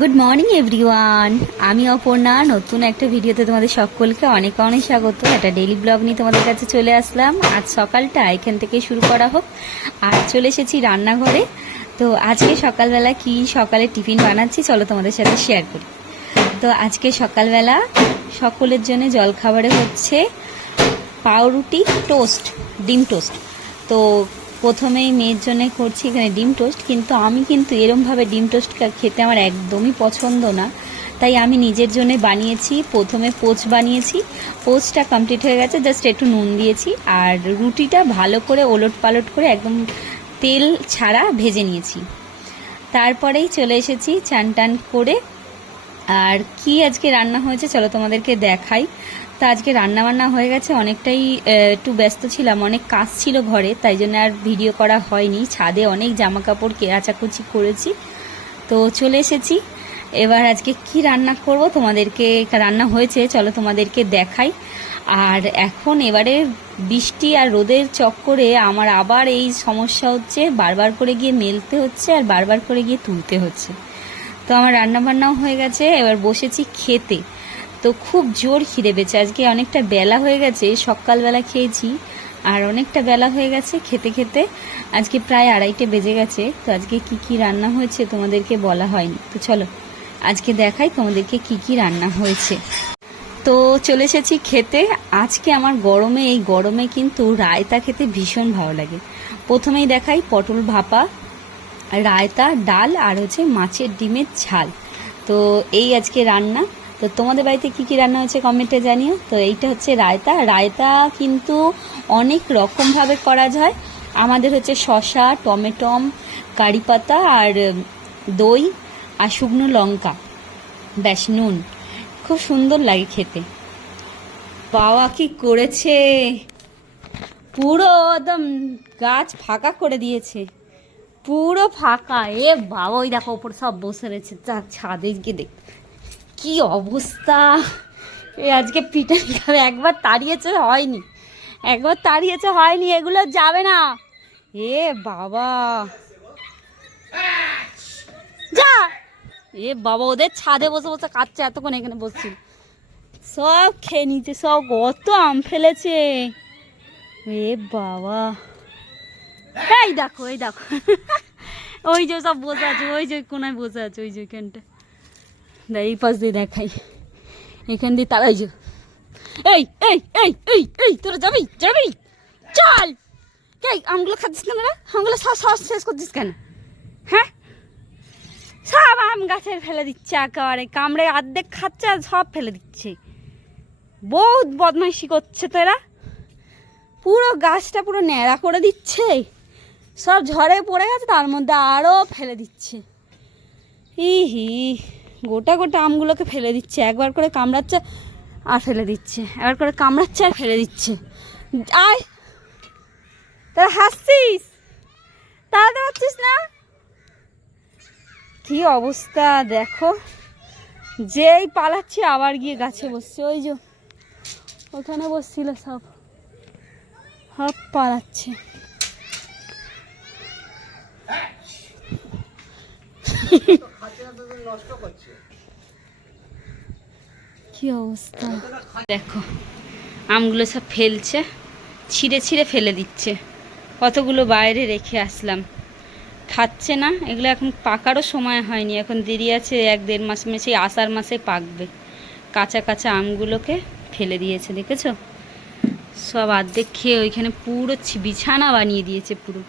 Good morning everyone, আমি অপর্ণা। নতুন একটা ভিডিওতে তোমাদের সকলকে অনেক অনেক স্বাগত। একটা ডেইলি ব্লগ নিয়ে তোমাদের কাছে চলে আসলাম। আজ সকালটা এখান থেকে শুরু করা হোক। আর চলে এসেছি রান্নাঘরে। তো আজকে সকালবেলা কি সকালে টিফিন বানাচ্ছি চলো তোমাদের সাথে শেয়ার করি। তো আজকে সকালবেলা সকলের জন্য জলখাবারে হচ্ছে পাউরুটি, টোস্ট, ডিম টোস্ট। তো প্রথমেই মেয়ের জন্য করছি এখানে ডিম টোস্ট, কিন্তু আমি এরমভাবে ডিম টোস্ট খেতে আমার একদমই পছন্দ না। তাই আমি নিজের জন্য বানিয়েছি। প্রথমে পোচ বানিয়েছি, পোচটা কমপ্লিট হয়ে গেছে, জাস্ট একটু নুন দিয়েছি। আর রুটিটা ভালো করে ওলট পালট করে একদম তেল ছাড়া ভেজে নিয়েছি। তারপরেই চলে এসেছি চান টান করে। আর কি আজকে রান্না হয়েছে চলো তোমাদেরকে দেখাই। তা আজকে রান্না বান্না হয়ে গেছে, অনেকটাই একটু ব্যস্ত ছিলাম, অনেক কাজ ছিল ঘরে, তাই জন্য আর ভিডিও করা হয়নি। ছাদে অনেক জামা কাপড় কেচাকুচি করেছি। তো চলে এসেছি। এবার আজকে কি রান্না করব তোমাদেরকে, রান্না হয়েছে চলো তোমাদেরকে দেখাই। আর এখন এবারে বৃষ্টি আর রোদের চক্করে আমার আবার এই সমস্যা হচ্ছে, বারবার করে গিয়ে মেলতে হচ্ছে আর বারবার করে গিয়ে তুলতে হচ্ছে। তো আমার রান্না বান্নাও হয়ে গেছে, এবার বসেছি খেতে। তো খুব জোর খিদে পেয়েছে, আজকে অনেকটা বেলা হয়ে গেছে, সকালবেলা খেয়েছি আর অনেকটা বেলা হয়ে গেছে খেতে খেতে। আজকে প্রায় 2:30 বেজে গেছে। তো আজকে কি কি রান্না হয়েছে তোমাদেরকে বলা হয়নি। তো চলো আজকে দেখাই তোমাদেরকে কি কি রান্না হয়েছে। তো চলে এসেছি খেতে। আজকে আমার এই গরমে কিন্তু রায়তা খেতে ভীষণ ভালো লাগে। প্রথমেই দেখাই পটল ভাপা, রায়তা, ডাল আর হচ্ছে মাছের ডিমের ঝাল। তো এই আজকে রান্না। তো তোমাদের বাড়িতে কি কি রান্না হয়েছে কমেন্টে জানিও। তো এইটা হচ্ছে রায়তা। রায়তা কিন্তু অনেক রকমভাবে করা যায়। আমাদের হচ্ছে শসা, টমেটম, কারি পাতা আর দই আর শুকনো লঙ্কা, ব্যাস নুন, খুব সুন্দর লাগে খেতে। বাবা কি করেছে, পুরো একদম গাছ ফাঁকা করে দিয়েছে, পুরো ফাঁকা। বাবা ওই দেখো ওপর সব বসে রয়েছে, ছাদে গিয়ে দেখ কি অবস্থা। আজকে পিঠে খাবে। একবার তাড়িয়েছে হয়নি, এগুলো যাবে না। বাবা যা, বাবা ওদের ছাদে বসে বসে কাটছে, এতক্ষণ এখানে বসছিল, সব খেয়ে নিচ্ছে, সব কত আম ফেলেছে। বাবা এই দেখো ওই যে সব বসে আছে, ওই যে কোনায় বসে আছে, ওই যে ওইখানটা। এই পাশ দিয়ে দেখাই, এখান দিয়ে তারাই যে এই তোরা যাবি চল। আমগুলো খাচ্ছিস কেন রে? আমগুলো সব শেষ করছিস কেন? হ্যাঁ, সব আম গাছের ফেলে দিচ্ছে, একেবারে কামড়ে অর্ধেক খাচ্ছে আর সব ফেলে দিচ্ছে। বহুত বদমাইশি করছে তো এরা, পুরো গাছটা পুরো ন্যাড়া করে দিচ্ছে, সব ঝড়ে পড়ে গেছে, তার মধ্যে আরও ফেলে দিচ্ছে। গোটা আমগুলোকে ফেলে দিচ্ছে, একবার করে কামড়াচ্ছে আর ফেলে দিচ্ছে, একবার করে কামড়াচ্ছে আর ফেলে দিচ্ছে। আয়, তারা হাসছিস, তাড়াতে পারছিস না? কি অবস্থা দেখো, যেই পালাচ্ছে আবার গিয়ে গাছে বসছে। ওই যে ওখানে বসছিল, সব পালাচ্ছে। কি অবস্থা দেখো, আমগুলো সব ফেলছে, ছিঁড়ে ফেলে দিচ্ছে। কতগুলো বাইরে রেখে আসলাম, খাচ্ছে না। এগুলো এখন পাকারও সময় হয়নি, এখন দেরি আছে 1-1.5 মাস, সেই আষাঢ় মাসে পাকবে। কাঁচা আমগুলোকে ফেলে দিয়েছে, দেখেছো? সব অর্ধেক খেয়ে ওইখানে পুরো বিছানা বানিয়ে দিয়েছে পুরো।